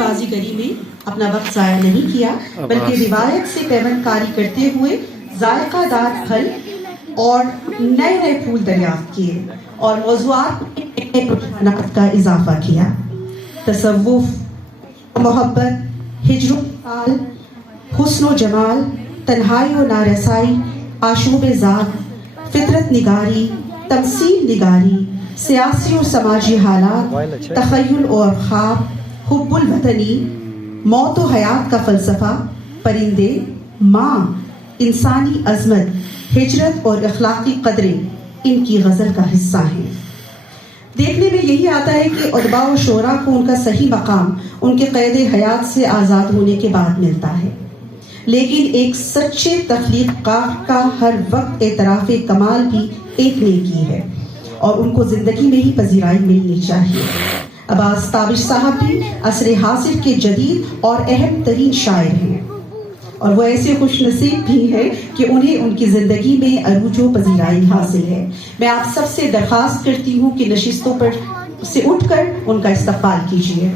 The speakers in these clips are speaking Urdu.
بازی گری میں اپنا وقت ضائع نہیں کیا، بلکہ روایت سے پیوند کاری کرتے ہوئے ذائقہ دار پھل اور نئے نئے پھول دریافت کیے اور موضوعات میں رجحانات کا اضافہ کیا۔ تصوف، محبت، ہجر و وصال، حسن و جمال، تنہائی و نارسائی، آشوب ذات، فطرت نگاری، تمثیل نگاری، سیاسی و سماجی حالات، تخیل اور خواب، حب الوطنی، موت و حیات کا فلسفہ، پرندے، ماں، انسانی عظمت، ہجرت اور اخلاقی قدریں ان کی غزل کا حصہ ہیں۔ دیکھنے میں یہی آتا ہے کہ ادباء و شعراء کو ان کا صحیح مقام ان کے قید حیات سے آزاد ہونے کے بعد ملتا ہے، لیکن ایک سچے تخلیق کار کا ہر وقت اعتراف کمال بھی ایک نیکی ہے اور ان کو زندگی میں ہی پذیرائی ملنی چاہیے۔ عباس تابش صاحب بھی عصر حاضر کے جدید اور اہم ترین شاعر ہیں، اور وہ ایسے خوش نصیب بھی ہیں کہ انہیں ان کی زندگی میں عروج و پذیرائی حاصل ہے۔ میں آپ سب سے درخواست کرتی ہوں کہ نشستوں پر سے اٹھ کر ان کا استقبال کیجیے۔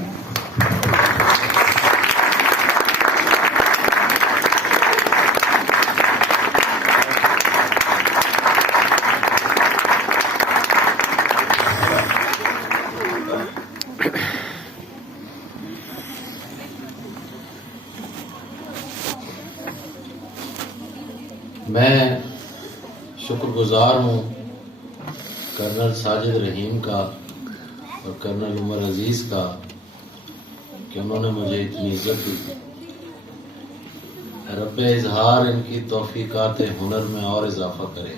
میں شکر گزار ہوں کرنل ساجد رحیم کا اور کرنل عمر عزیز کا کہ انہوں نے مجھے اتنی عزت دی۔ رب اظہار ان کی توفیقات ہنر میں اور اضافہ کرے۔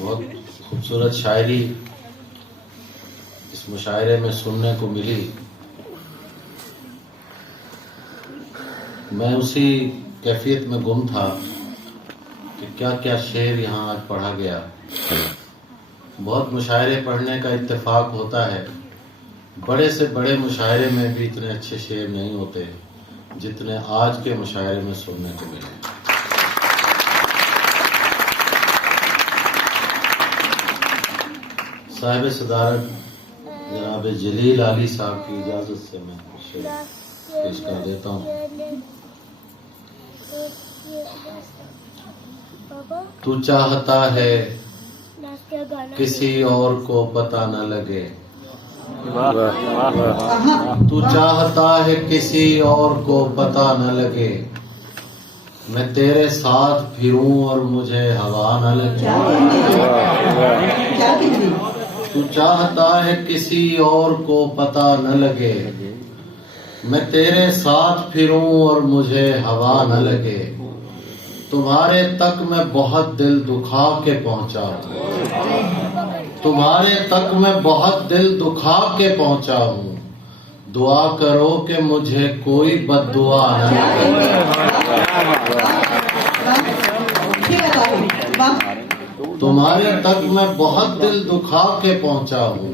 بہت خوبصورت شاعری اس مشاعرے میں سننے کو ملی۔ میں اسی کیفیت میں گم تھا کہ کیا کیا شعر یہاں آج پڑھا گیا۔ بہت مشاعرے پڑھنے کا اتفاق ہوتا ہے، بڑے سے بڑے مشاعرے میں بھی اتنے اچھے شعر نہیں ہوتے جتنے آج کے مشاعرے میں سننے کو ملے۔ صاحب صدارت جناب جلیل علی صاحب کی اجازت سے میں شعر پیش کر دیتا ہوں۔ تو چاہتا ہے کسی اور کو پتہ نہ لگے، تو چاہتا ہے کسی اور کو پتہ نہ لگے، میں تیرے ساتھ پھروں اور مجھے ہوا نہ لگے۔ تو چاہتا ہے کسی اور کو پتہ نہ لگے، میں تیرے ساتھ پھروں اور مجھے ہوا نہ لگے، تمہارے تک میں بہت دل دکھا کے پہنچا ہوں، تمہارے تک میں بہت دل دکھا کے پہنچا ہوں، دعا کرو کہ مجھے کوئی بد دعا نہ لگے۔ تمہارے تک میں بہت دل دکھا کے پہنچا ہوں،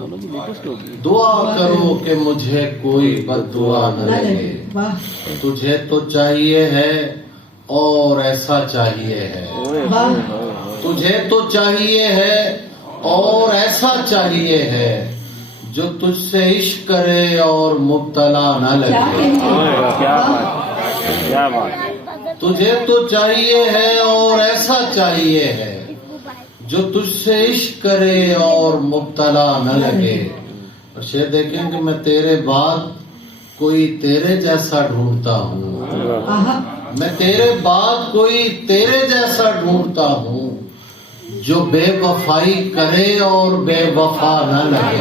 دعا کرو کہ مجھے کوئی بد دعا نہ لگے۔ تجھے تو چاہیے ہے اور ایسا چاہیے ہے، تجھے تو چاہیے ہے اور ایسا چاہیے ہے، جو تجھ سے عشق کرے اور مبتلا نہ لگے۔ تجھے تو چاہیے ہے اور ایسا چاہیے ہے، جو تجھ سے عشق کرے اور مبتلا نہ لگے۔ اور شعر دیکھیں کہ میں تیرے بعد کوئی تیرے جیسا ڈھونڈتا ہوں، میں تیرے بعد کوئی تیرے جیسا ڈھونڈتا ہوں، جو بے وفائی کرے اور بے وفا نہ لگے۔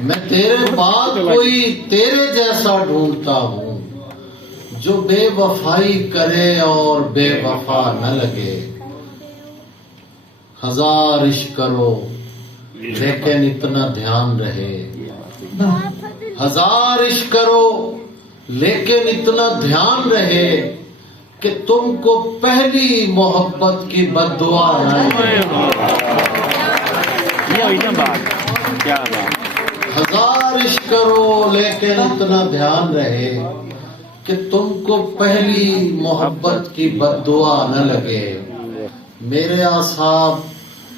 میں تیرے بعد کوئی تیرے جیسا ڈھونڈتا ہوں، جو بے وفائی کرے اور بے وفا نہ لگے۔ ہزار عشق کرو لیکن اتنا دھیان رہے، ہزار عشق کرو لیکن اتنا دھیان رہے، کہ تم کو پہلی محبت کی بد دعا نہ لگے۔ ہزار عشق کرو لیکن اتنا دھیان رہے، کہ تم کو پہلی محبت کی بد دعا نہ لگے۔ میرے اعصاب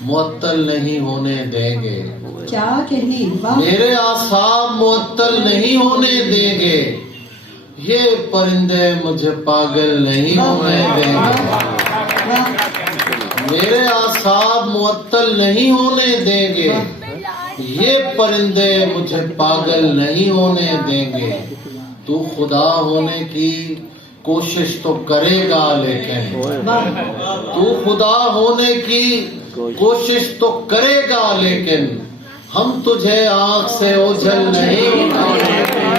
معطل نہیں ہونے دیں گے. کیا کہنے, واہ میرے اعصاب معطل نہیں ہونے دیں گے. یہ پرندے مجھے پاگل نہیں ہونے دیں گے. میرے اعصاب معطل نہیں ہونے دیں گے. یہ پرندے مجھے پاگل نہیں ہونے دیں گے. تو خدا ہونے کی کوشش تو کرے گا, لیکن تو خدا ہونے کی کوشش تو کرے گا, لیکن ہم تجھے آنکھ سے اوجھل نہیں اٹھانے دیں گے.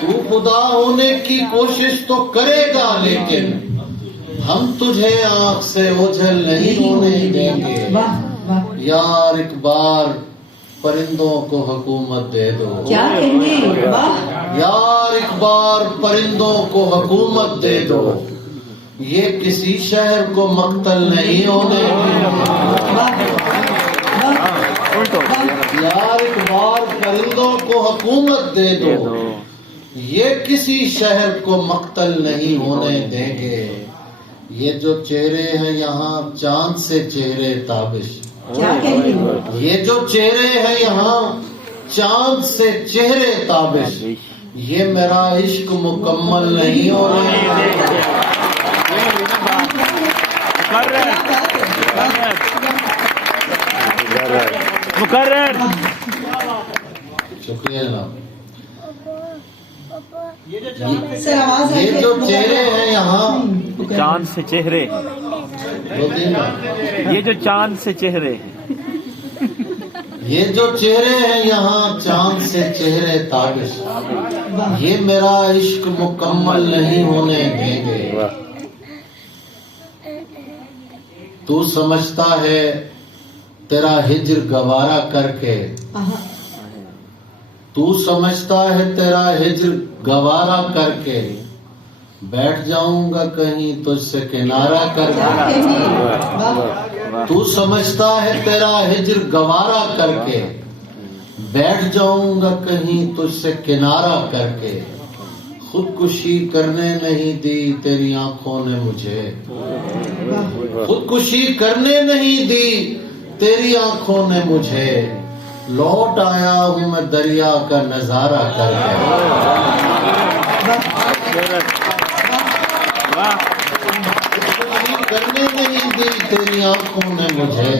تو خدا ہونے کی کوشش تو کرے گا, لیکن ہم تجھے آنکھ سے اوجھل نہیں ہونے دیں گے. یار ایک بار پرندوں کو حکومت دے دو. کیا کہنے, واہ یار ایک بار پرندوں کو حکومت دے دو. یہ کسی شہر کو مقتل نہیں ہونے دیں گے. یار ایک بار پرندوں کو حکومت دے دو. یہ کسی شہر کو مقتل نہیں ہونے دیں گے. یہ جو چہرے ہیں یہاں چاند سے چہرے تابش. کیا کہنے, یہ جو چہرے ہیں یہاں چاند سے چہرے تابش. یہ میرا عشق مکمل نہیں ہونے دیں گے. مقرر. شکریہ جناب. سر آواز یہ جو چہرے ہیں یہاں چاند سے چہرے, یہ جو چاند سے چہرے, یہ جو چہرے ہیں یہاں چاند سے چہرے تابش. یہ میرا عشق مکمل نہیں ہونے دیں گے. تو سمجھتا ہے تیرا ہجر گوارا کر کے, تو سمجھتا ہے تیرا ہجر گوارا کر کے بیٹھ جاؤں گا کہیں تجھ سے کنارہ کر کے. تو سمجھتا ہے تیرا ہجر گوارا کر کے بیٹھ جاؤں گا کہیں تجھ سے کنارہ کر کے. خودکشی کرنے نہیں دی تیری آنکھوں نے مجھے. خودکشی کرنے نہیں دی تیری آنکھوں نے مجھے. لوٹ آیا ہوں میں دریا کا نظارہ کر کے. خودکشی کرنے نہیں دی تیری آنکھوں نے مجھے.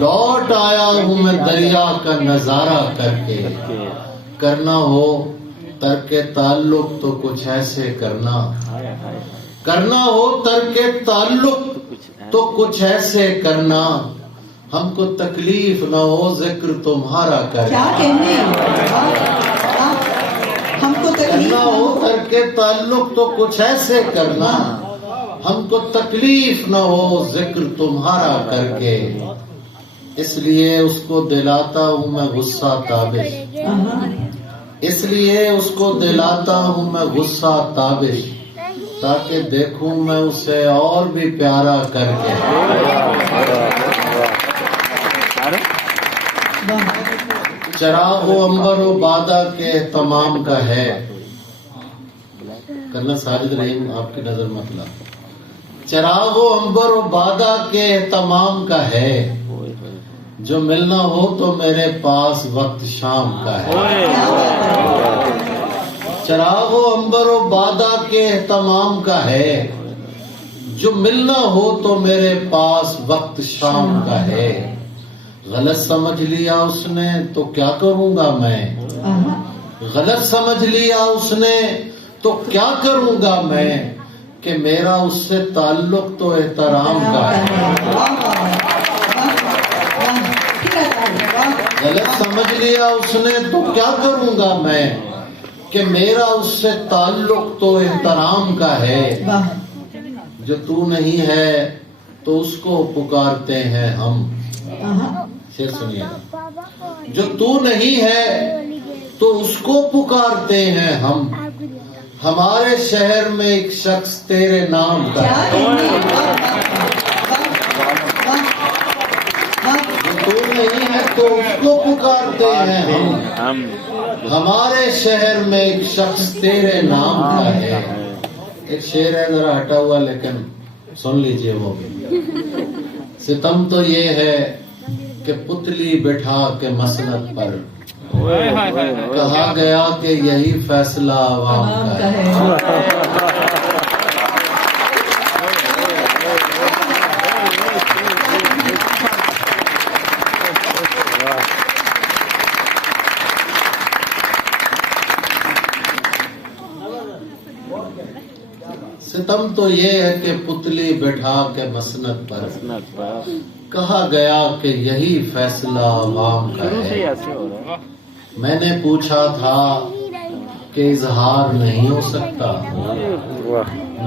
لوٹ آیا ہوں میں دریا کا نظارہ کر کے. کرنا ہو ترک تعلق تو کچھ ایسے کرنا. کرنا ہو ترک تعلق تو کچھ ایسے کرنا. ہم کو تکلیف نہ ہو ذکر تمہارا کر. کیا کہنے, ہم کو تکلیف کرنا ہو ترک تعلق تو کچھ ایسے کرنا. ہم کو تکلیف نہ ہو ذکر تمہارا کر کے. اس لیے اس کو دلاتا ہوں میں غصہ تابش. اس لیے اس کو دلاتا ہوں میں غصہ تابش, تاکہ دیکھوں میں اسے اور بھی پیارا کر کے. چراغ و عنبر و بادہ کے اہتمام کا ہے. کرنا ساجد رحیم آپ کی نظر مطلع. چراغ و عنبر و بادہ کے اہتمام کا ہے. جو ملنا ہو تو میرے پاس وقت شام کا ہے. چراغ و عنبر و بادہ کے اہتمام کا ہے. جو ملنا ہو تو میرے پاس وقت شام کا ہے. غلط سمجھ لیا اس نے تو کیا کروں گا میں. غلط سمجھ لیا اس نے تو کیا کروں گا میں, کہ میرا اس سے تعلق تو احترام کا ہے. غلط سمجھ لیا اس نے تو کیا کروں گا میں, کہ میرا اس سے تعلق تو احترام کا ہے. جو تو نہیں ہے تو اس کو پکارتے ہیں ہم. شعر سنیے. جو تو نہیں ہے تو اس کو پکارتے ہیں ہم. ہمارے شہر میں ایک شخص تیرے نام کا ہے. جو تو نہیں ہے تو اس کو پکارتے ہیں ہم. ہمارے شہر میں ایک شخص تیرے نام کا ہے. ایک شعر ہے ذرا ہٹا ہوا لیکن سن لیجئے وہ بھی. ستم تو یہ ہے کہ پتلی بٹھا کے مسند پر کہا گیا کہ یہی فیصلہ عوام کا ہے. ستم تو یہ ہے کہ پتلی بٹھا کے مسند پر کہا گیا کہ یہی فیصلہ عوام کا ہے. میں نے پوچھا تھا کہ اظہار نہیں ہو سکتا.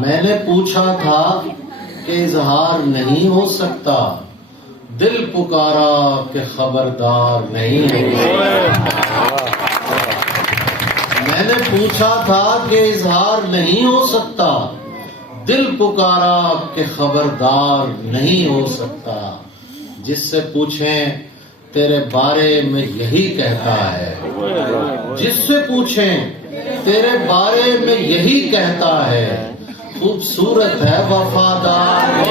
میں نے پوچھا تھا کہ اظہار نہیں ہو سکتا. دل پکارا کہ خبردار نہیں ہو سکتا. میں نے پوچھا تھا کہ اظہار نہیں ہو سکتا. دل پکارا کہ خبردار نہیں ہو سکتا. جس سے پوچھیں تیرے بارے میں یہی کہتا ہے. جس سے پوچھیں تیرے بارے میں یہی کہتا ہے. خوبصورت ہے وفادار.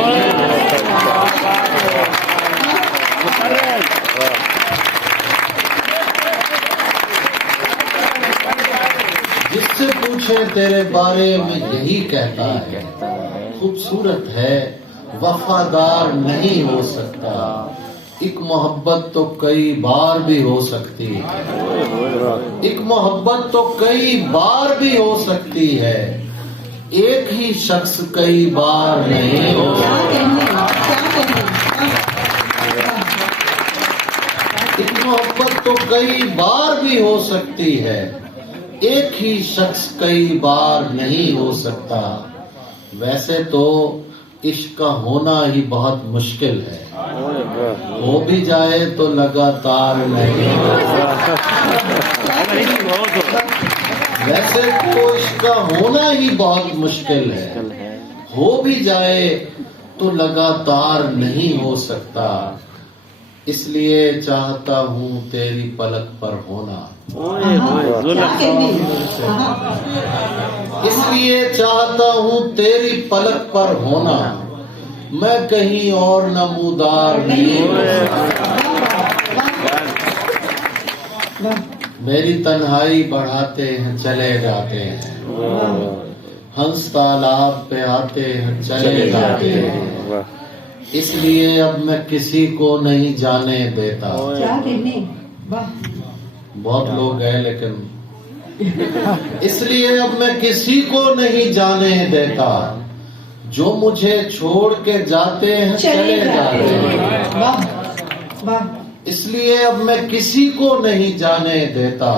جس سے پوچھیں تیرے بارے میں یہی کہتا ہے. خوبصورت ہے وفادار نہیں ہو سکتا. ایک محبت تو کئی بار بھی ہو سکتی ہے. ایک محبت تو کئی بار بھی ہو سکتی ہے. ایک ہی شخص کئی بار نہیں ہو سکتا. ایک محبت تو کئی بار بھی ہو سکتی ہے. ایک ہی شخص کئی بار نہیں ہو سکتا. ویسے تو عشق کا ہونا ہی بہت مشکل ہے. ہو بھی جائے تو لگاتار نہیں. ویسے تو عشق کا ہونا ہی بہت مشکل ہے. ہو بھی جائے تو لگاتار نہیں ہو سکتا. اس لیے چاہتا ہوں تیری پلک پر ہونا. اس لیے چاہتا ہوں تیری پلک پر ہونا. میں کہیں اور نمودار نہیں. میری تنہائی بڑھاتے ہیں چلے جاتے ہیں. ہنس تالاب پہ آتے ہیں چلے جاتے ہیں. اس لیے اب میں کسی کو نہیں جانے دیتا. بہت لوگ گئے لیکن اس لیے اب میں کسی کو نہیں جانے دیتا. جو مجھے چھوڑ کے جاتے ہیں چلے جاتے ہیں. اس لیے اب میں کسی کو نہیں جانے دیتا.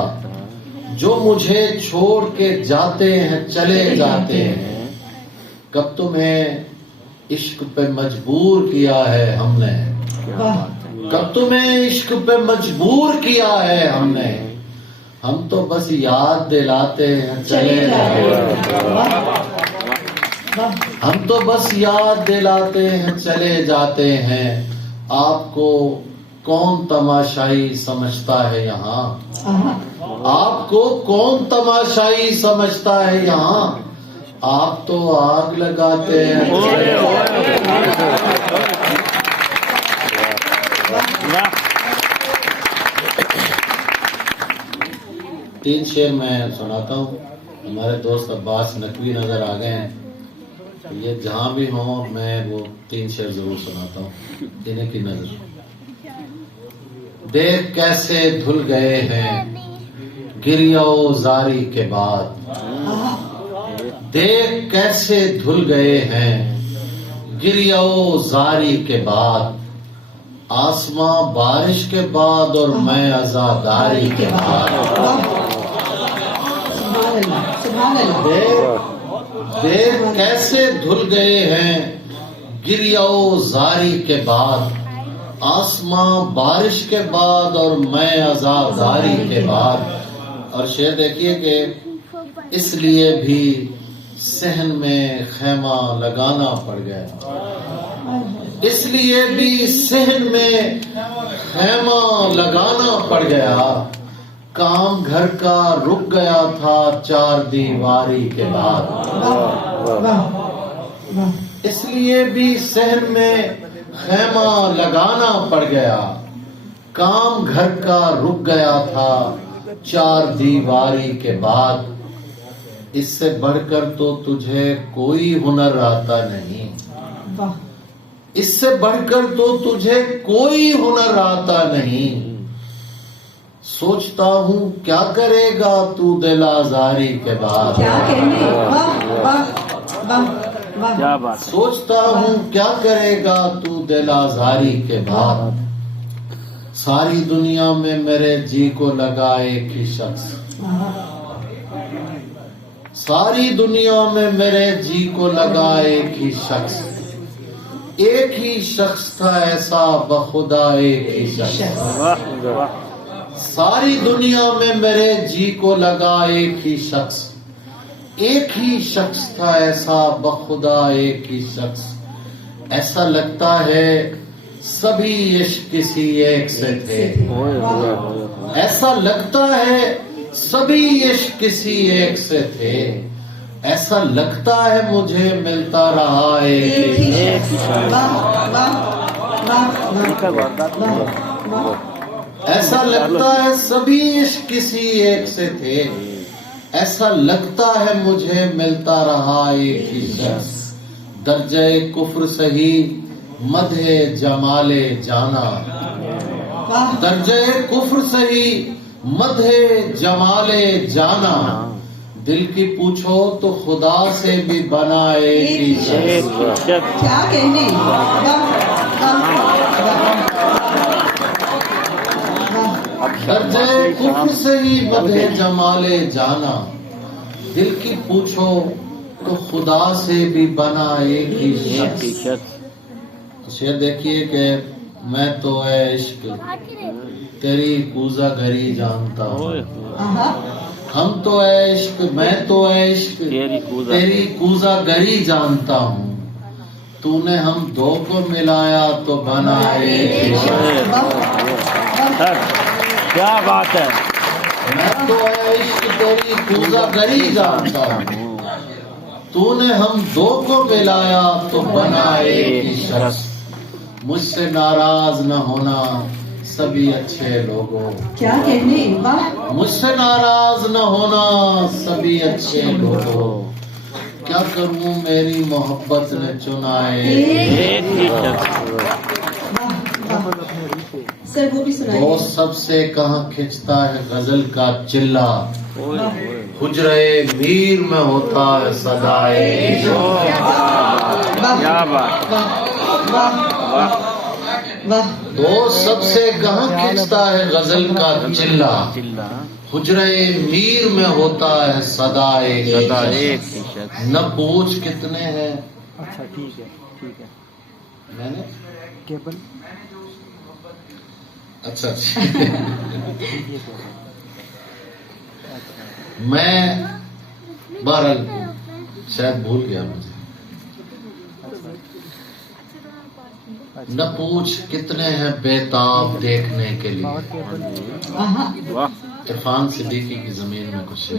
جو مجھے چھوڑ کے جاتے ہیں چلے جاتے ہیں. کب تمہیں عشق پہ مجبور کیا ہے ہم نے. کب تمہیں عشق پہ مجبور کیا ہے ہم نے. ہم تو بس یاد دلاتے ہیں چلے جاتے ہیں. ہم تو بس یاد دلاتے ہیں چلے جاتے ہیں. آپ کو کون تماشائی سمجھتا ہے یہاں. آپ کو کون تماشائی سمجھتا ہے یہاں. آپ تو آگ لگاتے ہیں. تین شعر میں سناتا ہوں. ہمارے دوست عباس نقوی نظر آ گئے ہیں. یہ جہاں بھی ہوں میں وہ تین شعر ضرور سناتا ہوں. انہیں کی نظر. دیکھ کیسے دھل گئے ہیں گریہ و زاری کے بعد. دیکھ کیسے دھل گئے ہیں گریہ و زاری کے بعد. آسماں بارش کے بعد اور میں عزاداری کے بعد. دیکھ کیسے دھل گئے ہیں گریہ و زاری کے بعد. آسماں بارش کے بعد اور میں عزاداری کے بعد. اور شعر دیکھیے کہ اس لیے بھی صحن میں خیمہ لگانا پڑ گیا. اس لیے بھی صحن میں خیمہ لگانا پڑ گیا. کام گھر کا رک گیا تھا چار دیواری کے بعد، واہ واہ واہ، اس لیے بھی صحن میں خیمہ لگانا پڑ گیا، کام گھر کا رک گیا تھا چار دیواری کے بعد، اس سے بڑھ کر تو تجھے کوئی ہنر آتا نہیں، واہ، اس سے بڑھ کر تو تجھے کوئی ہنر آتا نہیں، سوچتا ہوں کیا کرے گا تو دل آزاری کے بعد، کیا کہنے، واہ واہ واہ واہ، کیا بات ہے. سوچتا ہوں کیا کرے گا تو دل آزاری کے بعد، ساری دنیا میں میرے جی کو لگا ایک ہی شخص، ساری دنیا میں میرے جی کو لگا ایک ہی شخص، ایک ہی شخص تھا ایسا بخدا ایک ہی شخص، واہ واہ. ساری دنیا میں میرے جی کو لگا ایک ہی شخص، ایک ہی شخص تھا ایسا بخدا ایک ہی شخص، ایسا لگتا ہے سبھی عشق کسی ایک سے تھے، ایسا لگتا ہے سبھی عشق کسی ایک سے تھے، ایسا لگتا ہے مجھے ملتا رہا ایک ایک ہی ہی شخص، واہ واہ واہ واہ، ایسا لگتا ہے سبھی عشق کسی ایک سے تھے، ایسا لگتا ہے مجھے ملتا رہا ایک ہی شخص، درجہ کفر سہی مدح جمال جانا، واہ، درجہ کفر سہی مدح جمال جانا، دل کی پوچھو تو خدا سے بھی بنا ایک ہی ایک شخص، ہی شخص. کیا کہنے، واہ واہ واہ، درجہ کفر سے ہی مدح جمال جانا، دل کی پوچھو تو خدا سے بھی بنا ایک ہی ایک ہی شخص، شخص. شعر دیکھیے کہ میں تو اے عشق تیری کوزہ گری جانتا ہوں، آہا، ہم تو اے عشق میں تو اے عشق تیری کوزہ تیری کوزہ گری جانتا ہوں، تو نے ہم دو کو ملایا تو بنا ایک ہی شخص، سر کیا بات ہے. میں تو اے عشق تیری کوزہ گری جانتا ہوں، تو نے ہم دو کو ملایا تو بنا ایک ہی شخص، مجھ سے ناراض نہ ہونا سبھی اچھے لوگوں، کیا کہنے، واہ، مجھ سے ناراض نہ ہونا سبھی اچھے لوگوں، کیا کروں میری محبت نے چنا ایک ہی شخص. واہ واہ، سر وہ بھی وہ سنائیے، سب سے کہاں کھنچتا ہے غزل کا چلا، حجرے میر میں ہوتا ہے صدائے کیا بات. واہ واہ واہ، وہ سب سے کہاں کھنچتا ہے غزل کا چلا، چلا حجرے میر میں ہوتا ہے صدائے صدا ایک ہی شخص. نہ پوچھ کتنے ہیں، اچھا ٹھیک ہے ٹھیک ہے، میں نے کیبل اچھا میں بہرحال شاید بھول گیا مجھے، نہ پوچھ کتنے ہیں بیتاب دیکھنے کے لیے، آہا، واہ عرفان صدیقی کی زمین میں کچھ ہے،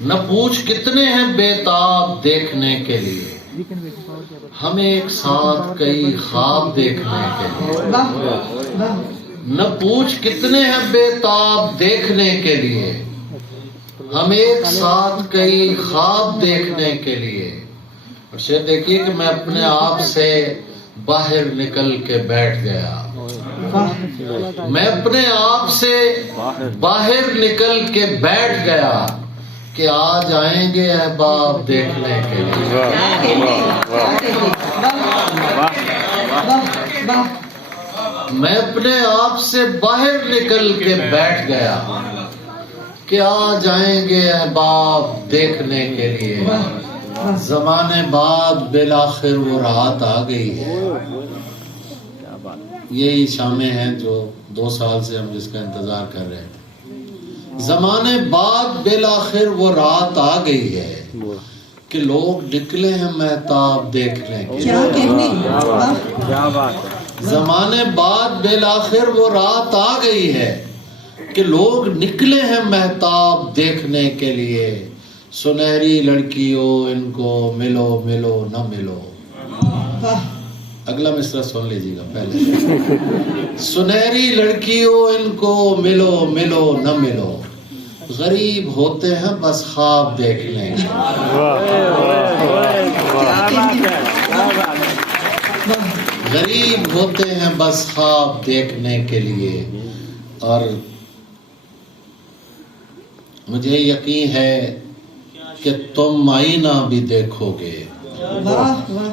نہ پوچھ کتنے ہیں بیتاب دیکھنے کے لیے، ہم ایک ساتھ کئی خواب دیکھنے کے لیے، واہ واہ، نہ پوچھ کتنے ہیں بیتاب دیکھنے کے لیے، ہم ایک ساتھ کئی خواب دیکھنے کے لیے، اور شعر دیکھیے کہ میں اپنے آپ سے باہر نکل کے بیٹھ گیا، واہ، میں اپنے آپ سے باہر نکل کے بیٹھ گیا کہ آ جائیں گے احباب دیکھنے کے لیے، کیا کہنے، کیا کہنے، واہ واہ واہ، میں اپنے آپ سے باہر نکل کے بیٹھ گیا کہ آ جائیں گے احباب دیکھنے کے لیے، واہ، زمانے بعد بالآخر وہ رات آ گئی ہے، یہی شامیں ہیں جو 2 سال سے ہم جس کا انتظار کر رہے تھے، زمانے بعد بالآخر وہ رات آ گئی ہے کہ لوگ نکلے ہیں مہتاب دیکھنے کے کیا لیے، کہنے، واہ، کیا بات ہے. زمانے بعد بالآخر وہ رات آ گئی ہے کہ کہ لوگ نکلے ہیں مہتاب دیکھنے کے لیے، سنہری لڑکیوں ان کو ملو ملو نہ ملو. واہ اگلا مصرع سن لیجیے گا پہلے. سنہری لڑکیوں ان کو ملو ملو نہ ملو، غریب ہوتے ہیں بس خواب دیکھنے کے. غریب ہوتے ہیں بس خواب دیکھنے کے لیے، اور مجھے یقین ہے کہ تم آئینہ بھی دیکھو گے. واہ واہ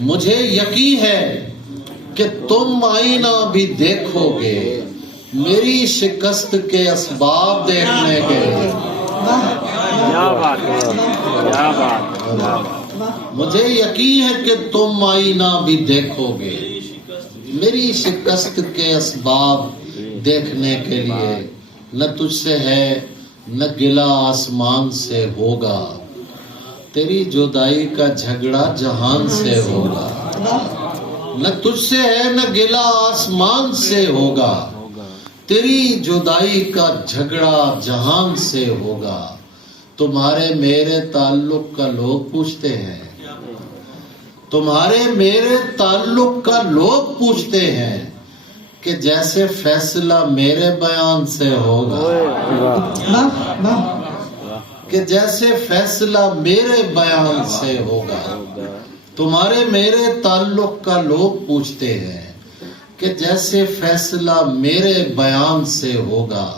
مجھے یقین ہے کہ تم آئینہ بھی دیکھو گے، میری شکست کے اسباب دیکھنے کے لیے. کیا بات ہے، کیا بات. مجھے یقین ہے کہ تم آئینہ بھی دیکھو گے، میری شکست کے اسباب دیکھنے کے لیے. نہ تجھ سے ہے نہ گلہ آسمان سے ہوگا، تیری جدائی کا جھگڑا جہان سے ہوگا. نہ تجھ سے ہے نہ گلہ آسمان سے ہوگا، تیری جدائی کا جھگڑا جہان سے ہوگا. تمہارے میرے تعلق کا لوگ پوچھتے ہیں، تمہارے میرے تعلق کا لوگ پوچھتے ہیں کہ جیسے فیصلہ میرے بیان سے ہوگا، واہ واہ کہ جیسے فیصلہ میرے بیان سے ہوگا. تمہارے میرے تعلق کا لوگ پوچھتے ہیں کہ جیسے فیصلہ میرے بیان سے ہوگا.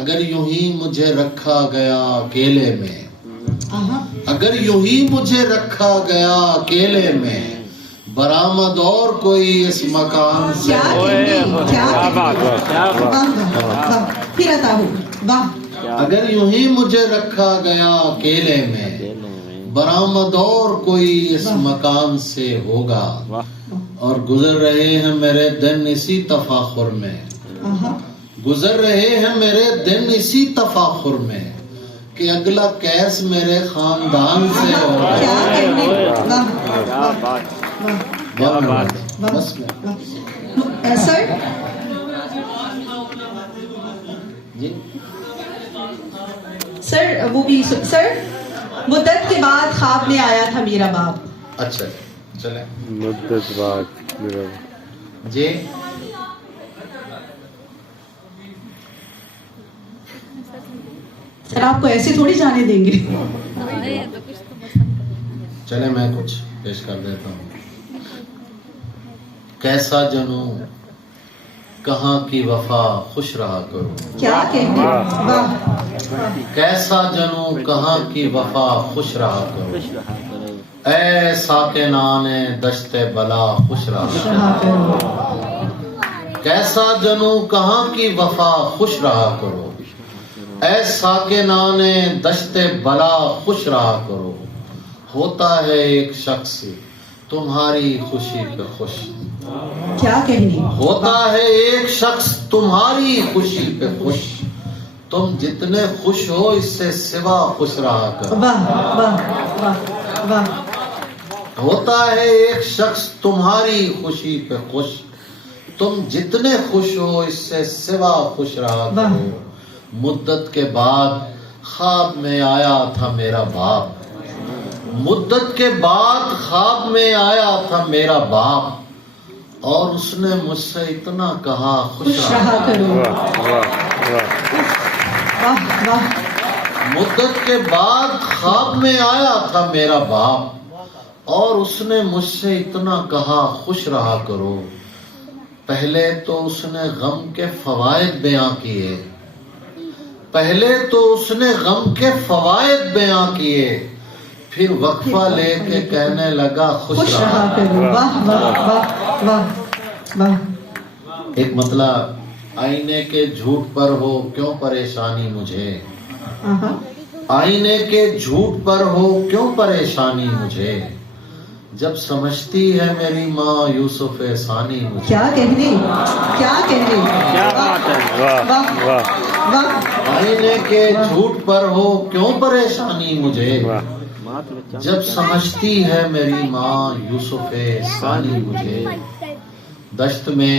اگر یوں ہی مجھے رکھا گیا اکیلے میں، اگر یوں ہی مجھے رکھا گیا اکیلے میں، برآمد اور کوئی اس مکان سے. کیا بات ہے، کیا بات. پھر عطا ہو. واہ اگر یوں ہی مجھے رکھا گیا اکیلے میں، برآمد اور کوئی اس مکان سے ہوگا. اور گزر رہے ہیں میرے دن اسی تفاخر میں، گزر رہے ہیں میرے دن اسی تفاخر میں کہ اگلا کیس میرے خاندان سے ہوگا. کیا بات، کیا بات. بس سر جی سر وہ بھی سر مدت کے بعد خواب میں آیا تھا میرا باپ. اچھا چلیں مدت بعد جی. سر آپ کو ایسے تھوڑی جانے دیں گے. چلے میں کچھ پیش کر دیتا ہوں. کیسا جنوں کہاں کی وفا خوش رہا کرو، کیا کہنے. واہ کیسا جنوں کہاں کی وفا خوش رہا کرو، اے ساکنان دشت بلا خوش رہا کرو. رہا کرو. کیسا جنوں کہاں کی وفا خوش رہا کرو، اے ساکنان دشت بلا خوش رہا کرو. ہوتا ہے ایک شخص تمہاری خوشی پہ خوش، کیا کہنے. ہوتا ہے ایک شخص تمہاری خوشی پہ خوش، تم جتنے خوش ہو اس سے سوا خوش رہا کرو. واہ واہ واہ واہ. ہوتا ہے ایک شخص تمہاری خوشی پہ خوش، تم جتنے خوش ہو اس سے سوا خوش رہا کرو. مدت کے بعد خواب میں آیا تھا میرا باپ، مدت کے بعد خواب میں آیا تھا میرا باپ، اور اس نے مجھ سے اتنا کہا خوش رہا کرو. واہ واہ. مدت کے بعد خواب میں آیا تھا میرا باپ، اور اس نے مجھ سے اتنا کہا خوش رہا کرو. پہلے تو اس نے غم کے فوائد بیاں کیے، پہلے تو اس نے غم کے فوائد بیاں کیے، پھر وقفہ لے کے کہنے لگا خوش رہا کرو. واہ واہ واہ واہ واہ. ایک مطلب آئینے کے جھوٹ پر ہو کیوں پریشانی مجھے، آئینے کے جھوٹ پر ہو کیوں پریشانی مجھے، جب سمجھتی ہے میری ماں یوسف ثانی مجھے. کیا کہنے. کیا کہنے. کیا بات ہے. واہ واہ. آئینے کے جھوٹ پر ہو کیوں پریشانی مجھے، جب سمجھتی ہے میری ماں یوسف ثانی مجھے. دشت میں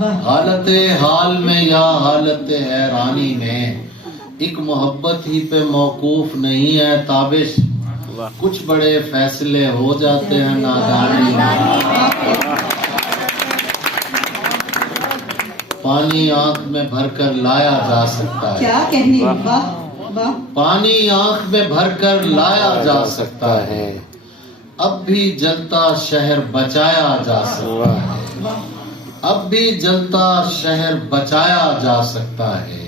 حالت حال میں یا حالت حیرانی میں ایک محبت ہی پہ موقوف نہیں ہے تابش، کچھ بڑے فیصلے ہو جاتے ہیں نادانی میں۔ پانی آنکھ میں بھر کر لایا جا سکتا ہے، کیا کہنے، واہ واہ، پانی آنکھ میں بھر کر لایا جا سکتا ہے، اب بھی جلتا شہر بچایا جا سکتا ہے، اب بھی جلتا شہر بچایا جا سکتا ہے۔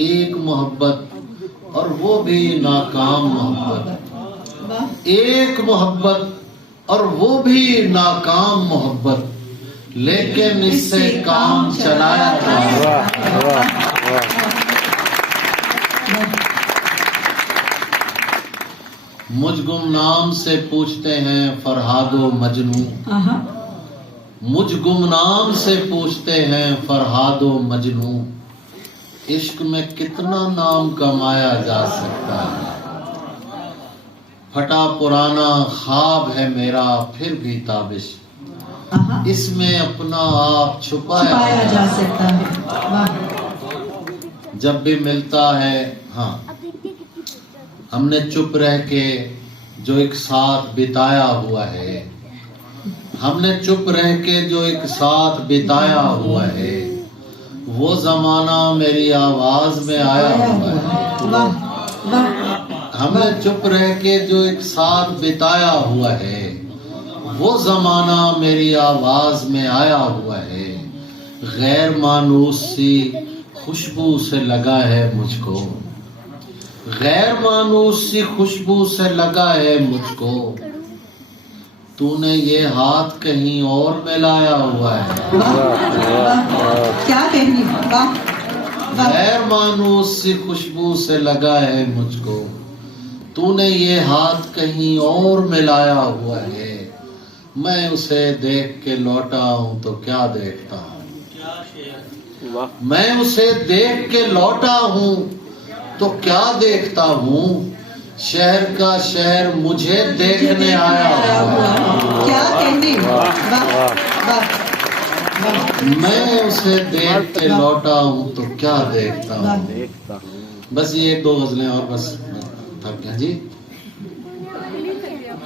ایک محبت اور وہ بھی ناکام محبت، ایک محبت اور وہ بھی ناکام محبت، لیکن اس سے کام چلایا جا سکتا ہے۔ مجھ گمنام سے پوچھتے ہیں فرہاد و مجنوں، مجھ گمنام سے پوچھتے ہیں فرہاد و مجنوں، عشق میں کتنا نام کمایا جا سکتا ہے۔ پھٹا پرانا خواب ہے میرا پھر بھی تابش، اس میں اپنا آپ چھپایا جا سکتا ہے۔ جب بھی ملتا ہے، ہاں ہم نے چپ رہ کے جو ایک ساتھ بتایا ہوا ہے، ہم نے چپ رہ کے جو ایک ساتھ بتایا ہوا ہے، وہ زمانہ میری آواز میں آیا ہوا ہے۔ ہم نے چپ رہ کے جو ایک ساتھ بتایا ہوا ہے، وہ زمانہ میری آواز میں آیا ہوا ہے، غیر مانوس سی خوشبو سے لگا ہے مجھ کو، غیر مانوس سی خوشبو سے لگا ہے مجھ کو، تو نے یہ ہاتھ کہیں اور ملایا ہوا ہے۔ کیا کہنی، غیر مانوس سی خوشبو سے لگا ہے مجھ کو، تو نے یہ ہاتھ کہیں اور ملایا ہوا ہے، میں اسے دیکھ کے لوٹا ہوں تو کیا دیکھتا ہوں، میں اسے دیکھ کے لوٹا ہوں تو کیا دیکھتا ہوں، شہر کا شہر مجھے دیکھنے آیا ہوا ہے۔ کیا کہنے، میں اسے دیکھ کے لوٹا ہوں تو کیا دیکھتا ہوں۔ بس یہ 2 غزلیں اور بس تھک گیا جی۔